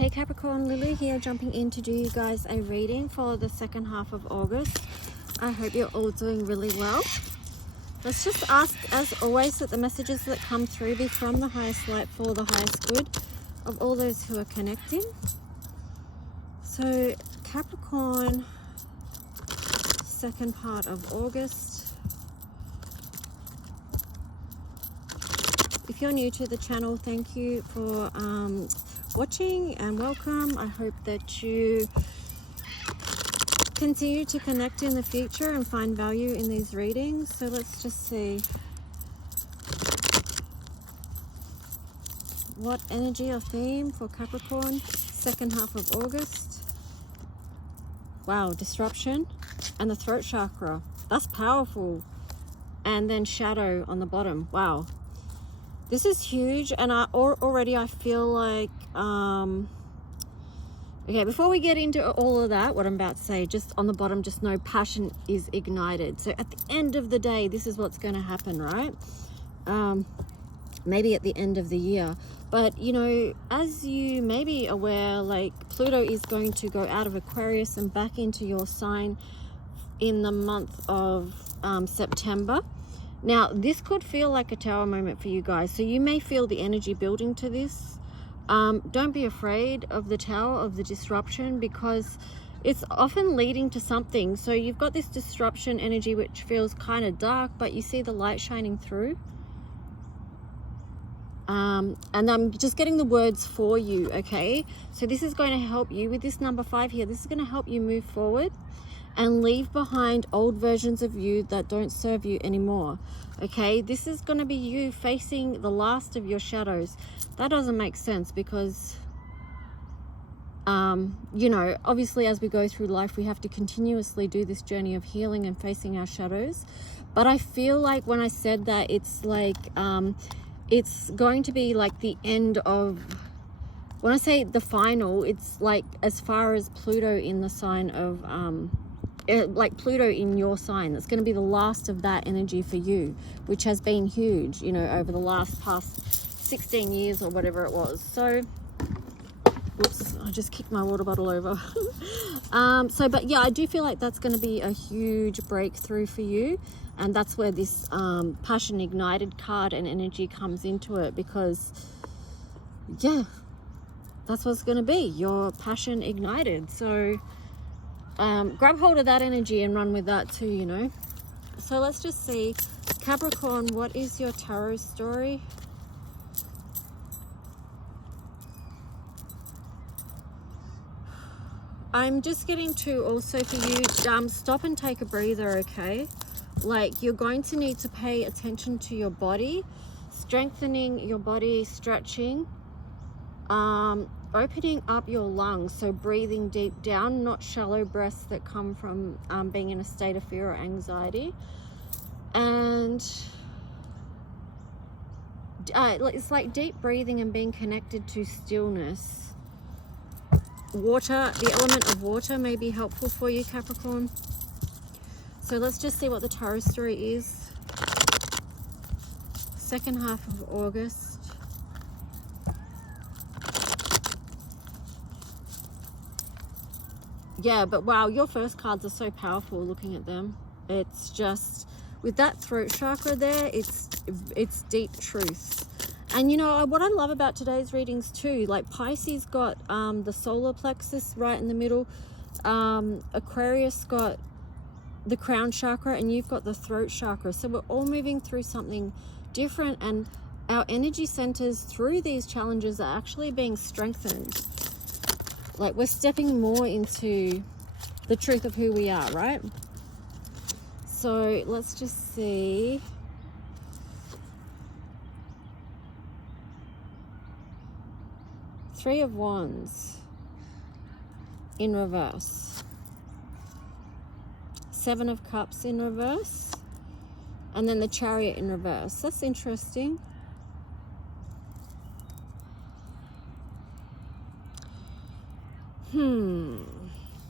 Hey Capricorn, Lily here, jumping in to do you guys a reading for the second half of August. I hope you're all doing really well. Let's just ask, as always, that the messages that come through be from the highest light for the highest good of all those who are connecting. So Capricorn, second part of August. If you're new to the channel, thank you for watching and welcome. I hope that you continue to connect in the future and find value in these readings. So let's just see what energy or theme for Capricorn second half of August. Wow, disruption and the throat chakra, that's powerful. And then shadow on the bottom. Wow, this is huge. And already I feel like okay, before we get into all of that, what I'm about to say, just on the bottom, just know passion is ignited. So at the end of the day, this is what's going to happen, right? Maybe at the end of the year. But, you know, as you may be aware, like Pluto is going to go out of Aquarius and back into your sign in the month of September. Now, this could feel like a tower moment for you guys. So you may feel the energy building to this. Don't be afraid of the tower, of the disruption, because it's often leading to something. So you've got this disruption energy which feels kind of dark, but you see the light shining through. And I'm just getting the words for you, okay? So this is going to help you with this number 5 here. This is going to help you move forward and leave behind old versions of you that don't serve you anymore, okay? This is going to be you facing the last of your shadows. That doesn't make sense because, you know, obviously as we go through life, we have to continuously do this journey of healing and facing our shadows. But I feel like when I said that, it's like, it's going to be like the end of, when I say the final, it's like as far as Pluto in the sign of, like Pluto in your sign, that's going to be the last of that energy for you, which has been huge, you know, over the past 16 years or whatever it was. So whoops, I just kicked my water bottle over. But yeah, I do feel like that's going to be a huge breakthrough for you, and that's where this passion ignited card and energy comes into it, because yeah, that's what's going to be your passion ignited. So grab hold of that energy and run with that too, you know. So let's just see, Capricorn, what is your tarot story? I'm just getting to also for you, stop and take a breather, okay? Like, you're going to need to pay attention to your body, strengthening your body, stretching, opening up your lungs, so breathing deep down, not shallow breaths that come from being in a state of fear or anxiety. And it's like deep breathing and being connected to stillness. Water, the element of water may be helpful for you, Capricorn. So let's just see what the tarot story is. Second half of August. Yeah, but wow, your first cards are so powerful looking at them. It's just, with that throat chakra there, it's deep truth. And you know what I love about today's readings too, like Pisces got the solar plexus right in the middle, Aquarius got the crown chakra, and you've got the throat chakra. So we're all moving through something different, and our energy centers through these challenges are actually being strengthened. Like, we're stepping more into the truth of who we are, right? So let's just see. Three of Wands in reverse. Seven of Cups in reverse. And then the Chariot in reverse. That's interesting.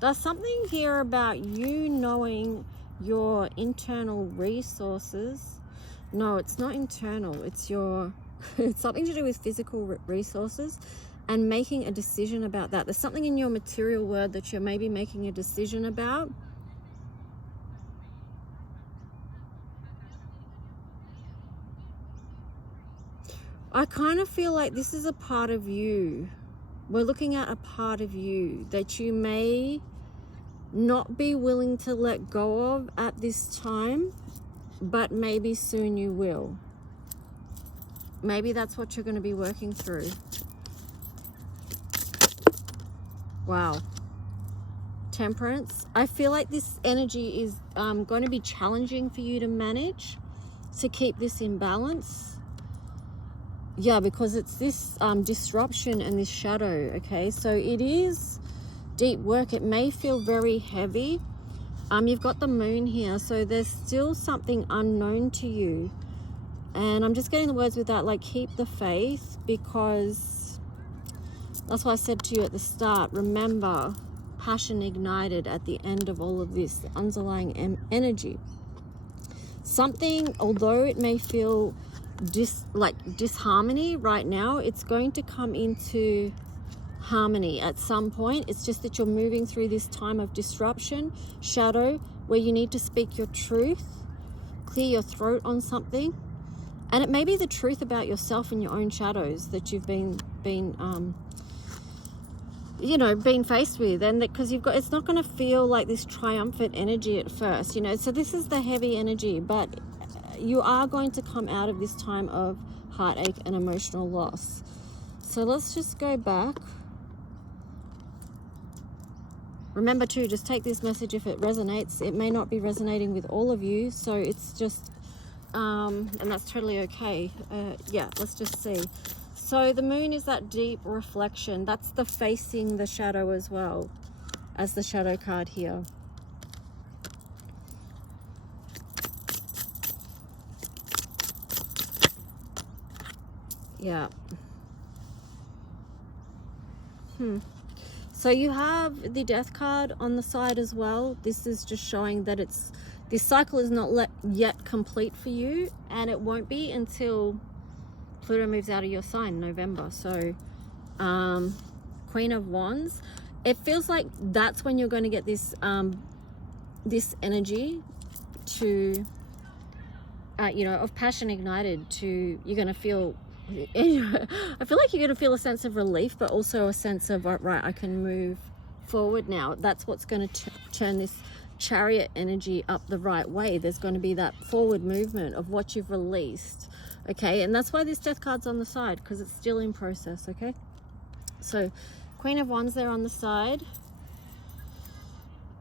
There's something here about you knowing your internal resources. No, it's not internal. It's your, it's something to do with physical resources. and making a decision about that. There's something in your material world that you're maybe making a decision about. I kind of feel like this is a part of you. We're looking at a part of you that you may not be willing to let go of at this time, but maybe soon you will. Maybe that's what you're going to be working through. Wow. Temperance. I feel like this energy is going to be challenging for you to manage, to keep this in balance. Yeah, because it's this disruption and this shadow, okay? So it is deep work. It may feel very heavy. You've got the moon here, so there's still something unknown to you. And I'm just getting the words with that, like, keep the faith, because that's what I said to you at the start. Remember, passion ignited at the end of all of this, the underlying energy. Something, although it may feel disharmony right now, it's going to come into harmony at some point. It's just that you're moving through this time of disruption, shadow, where you need to speak your truth, clear your throat on something. And it may be the truth about yourself and your own shadows that you've been faced with, and because it's not going to feel like this triumphant energy at first, so this is the heavy energy, but you are going to come out of this time of heartache and emotional loss. So let's just go back. Remember to just take this message if it resonates. It may not be resonating with all of you, so it's just and that's totally okay. Yeah, let's just see. So the moon is that deep reflection. That's the facing the shadow as well as the shadow card here. Yeah. So you have the death card on the side as well. This is just showing that this cycle is not yet complete for you, and it won't be until Pluto moves out of your sign, November. So Queen of Wands, it feels like that's when you're going to get this this energy to of passion ignited. To you're going to feel I feel like you're going to feel a sense of relief, but also a sense of, right, I can move forward now. That's what's going to turn this Chariot energy up the right way. There's going to be that forward movement of what you've released, okay? And that's why this death card's on the side, because it's still in process, okay? So Queen of Wands there on the side.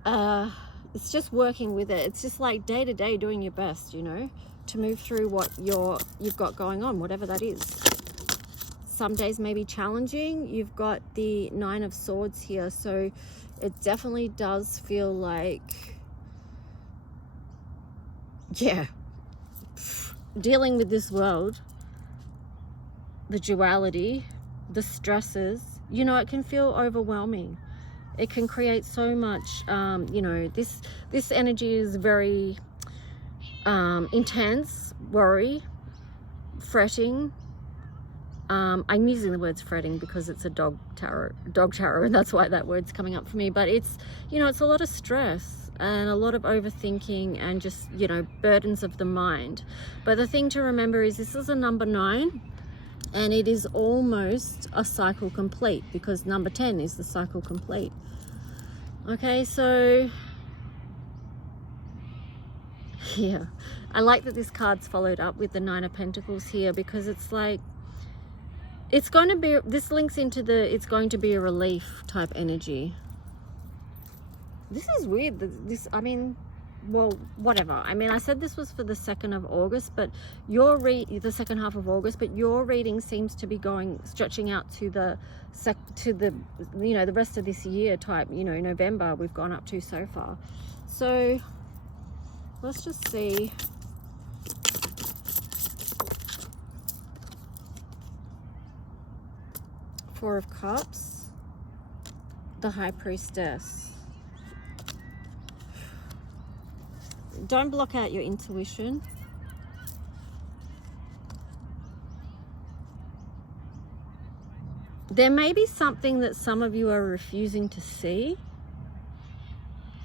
It's just working with it. It's just like day to day doing your best, to move through what you've got going on, whatever that is. Some days may be challenging. You've got the Nine of Swords here, so it definitely does feel like, yeah, dealing with this world, the duality, the stresses, it can feel overwhelming. It can create so much, this energy is very intense, worry, fretting. I'm using the words fretting because it's a dog tarot, and that's why that word's coming up for me. But it's, it's a lot of stress and a lot of overthinking and just, burdens of the mind. But the thing to remember is this is a number 9, and it is almost a cycle complete, because number 10 is the cycle complete. Okay, so yeah, I like that this card's followed up with the Nine of Pentacles here, because it's like, it's going to be, this links into it's going to be a relief type energy. This is weird. Well, whatever. I said this was for the 2nd of August, but the second half of August, but your reading seems to be stretching out to the rest of this year type, November we've gone up to so far. So let's just see. Four of Cups, the High Priestess. Don't block out your intuition. There may be something that some of you are refusing to see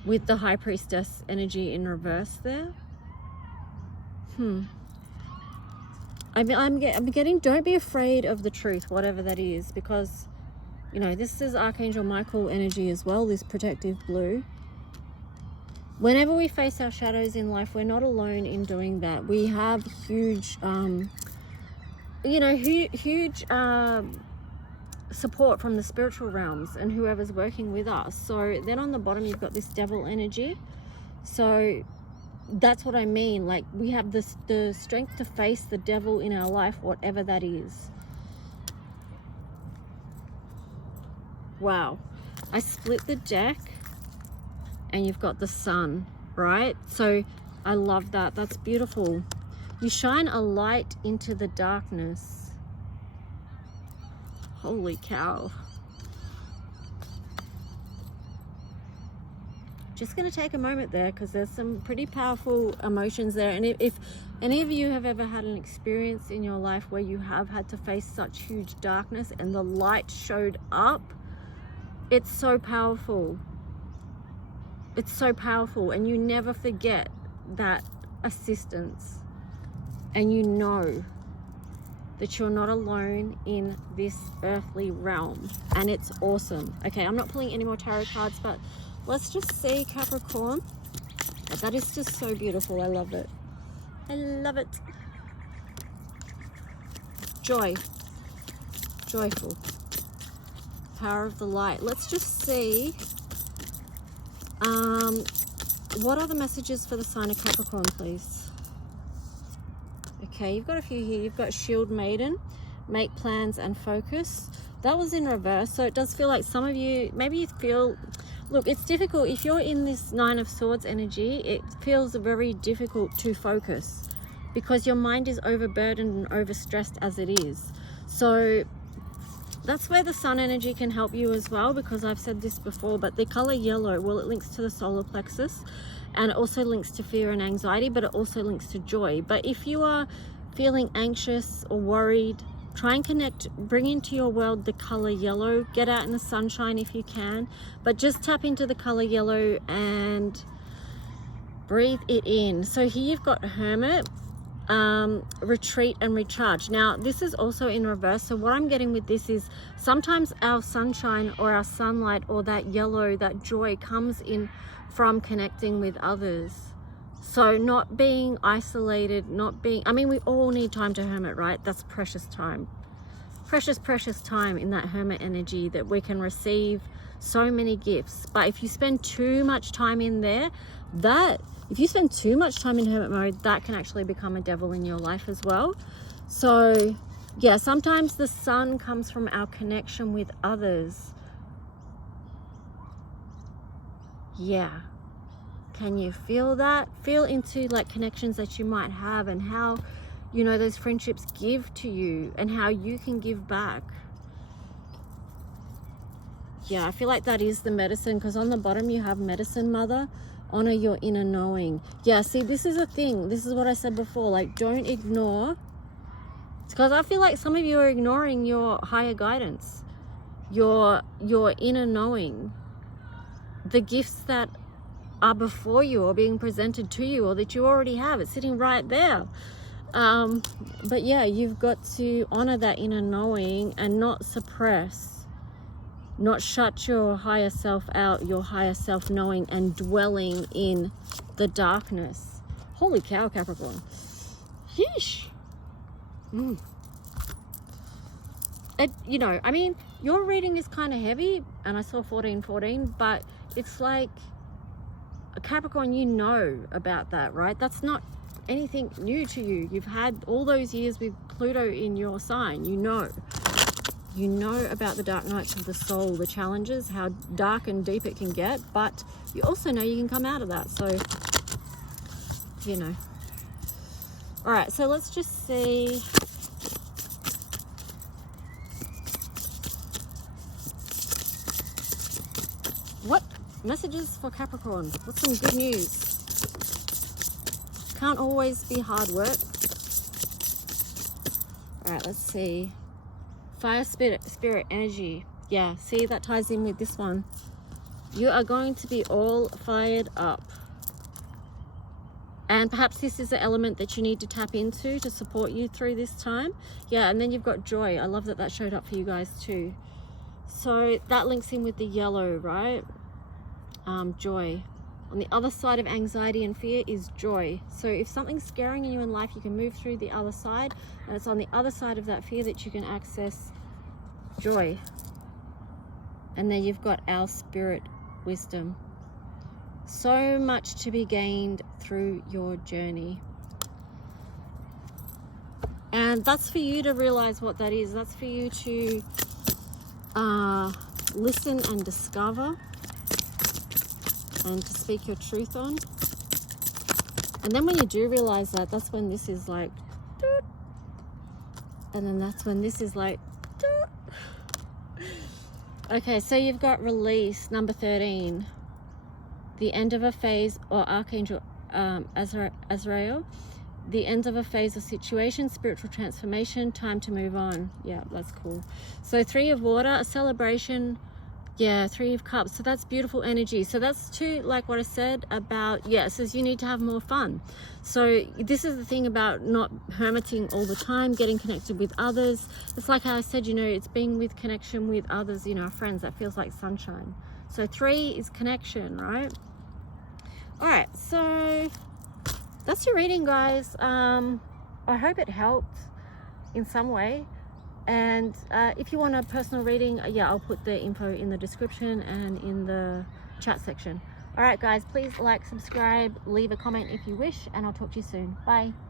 with the High Priestess energy in reverse there. I'm getting, don't be afraid of the truth, whatever that is, because, you know, this is Archangel Michael energy as well, this protective blue. Whenever we face our shadows in life, we're not alone in doing that. We have huge, you know, huge support from the spiritual realms and whoever's working with us. So then on the bottom, you've got this devil energy. So that's what I mean. Like, we have the strength to face the devil in our life, whatever that is. Wow. I split the deck and you've got the sun, right? So I love that. That's beautiful. You shine a light into the darkness. Holy cow. Just going to take a moment there because there's some pretty powerful emotions there. And if any of you have ever had an experience in your life where you have had to face such huge darkness and the light showed up, it's so powerful. It's so powerful, and you never forget that assistance, and you know that you're not alone in this earthly realm, and it's awesome. Okay, I'm not pulling any more tarot cards, but let's just see, Capricorn. That is just so beautiful. I love it. I love it. Joy. Joyful. Power of the light. Let's just see. What are the messages for the sign of Capricorn, please? Okay, you've got a few here. You've got Shield Maiden, Make Plans and Focus. That was in reverse, so it does feel like some of you, maybe you feel, look, it's difficult. If you're in this Nine of Swords energy, it feels very difficult to focus because your mind is overburdened and overstressed as it is. So that's where the sun energy can help you as well, because I've said this before, but the color yellow, well, it links to the solar plexus and it also links to fear and anxiety, but it also links to joy. But if you are feeling anxious or worried, try and connect, bring into your world the color yellow. Get out in the sunshine if you can, but just tap into the color yellow and breathe it in. So here you've got Hermit, retreat and recharge. Now this is also in reverse, so what I'm getting with this is sometimes our sunshine or our sunlight or that yellow, that joy comes in from connecting with others. So not being isolated, not being, I mean, we all need time to hermit, right? That's precious time, precious time in that hermit energy, that we can receive so many gifts. But if you spend too much time in there, if you spend too much time in hermit mode, that can actually become a devil in your life as well. So yeah, sometimes the sun comes from our connection with others. Yeah. Can you feel that? Feel into like connections that you might have and how, you know, those friendships give to you and how you can give back. Yeah, I feel like that is the medicine, because on the bottom you have Medicine Mother. Honor your inner knowing. Yeah, see, this is a thing. This is what I said before. Like, don't ignore. It's because I feel like some of you are ignoring your higher guidance, your inner knowing, the gifts that are before you or being presented to you or that you already have. It's sitting right there. But yeah, you've got to honor that inner knowing and not suppress, not shut your higher self out, your higher self knowing and dwelling in the darkness. Holy cow, Capricorn. Yeesh. You know, I mean, your reading is kind of heavy, and I saw 1414, but it's like, Capricorn, you know about that, right? That's not anything new to you. You've had all those years with Pluto in your sign. You know about the dark nights of the soul, the challenges, how dark and deep it can get, but you also know you can come out of that. So, you know. All right, so let's just see. What messages for Capricorn? What's some good news? Can't always be hard work. All right, let's see. Fire spirit energy. Yeah, see, that ties in with this one. You are going to be all fired up. And perhaps this is an element that you need to tap into to support you through this time. Yeah, and then you've got joy. I love that that showed up for you guys too. So that links in with the yellow, right? Joy. On the other side of anxiety and fear is joy. So if something's scaring you in life, you can move through the other side. And it's on the other side of that fear that you can access joy. And then you've got our spirit wisdom. So much to be gained through your journey. And that's for you to realize what that is. That's for you to listen and discover and to speak your truth on. And then when you do realize that, that's when this is like doot, and then that's when this is like doot. Okay, so you've got release, number 13, the end of a phase, or Archangel Azrael, the end of a phase or situation, spiritual transformation, time to move on. Yeah, that's cool. So 3 of water, a celebration. Yeah, 3 of cups. So that's beautiful energy. So that's too, like what I said about, yeah, it says you need to have more fun. So this is the thing about not hermiting all the time, getting connected with others. It's like how I said, you know, it's being with connection with others, you know, our friends. That feels like sunshine. So 3 is connection, right? All right, so that's your reading, guys. I hope it helped in some way. And if you want a personal reading, yeah, I'll put the info in the description and in the chat section. All right, guys, please like, subscribe, leave a comment if you wish, and I'll talk to you soon. Bye.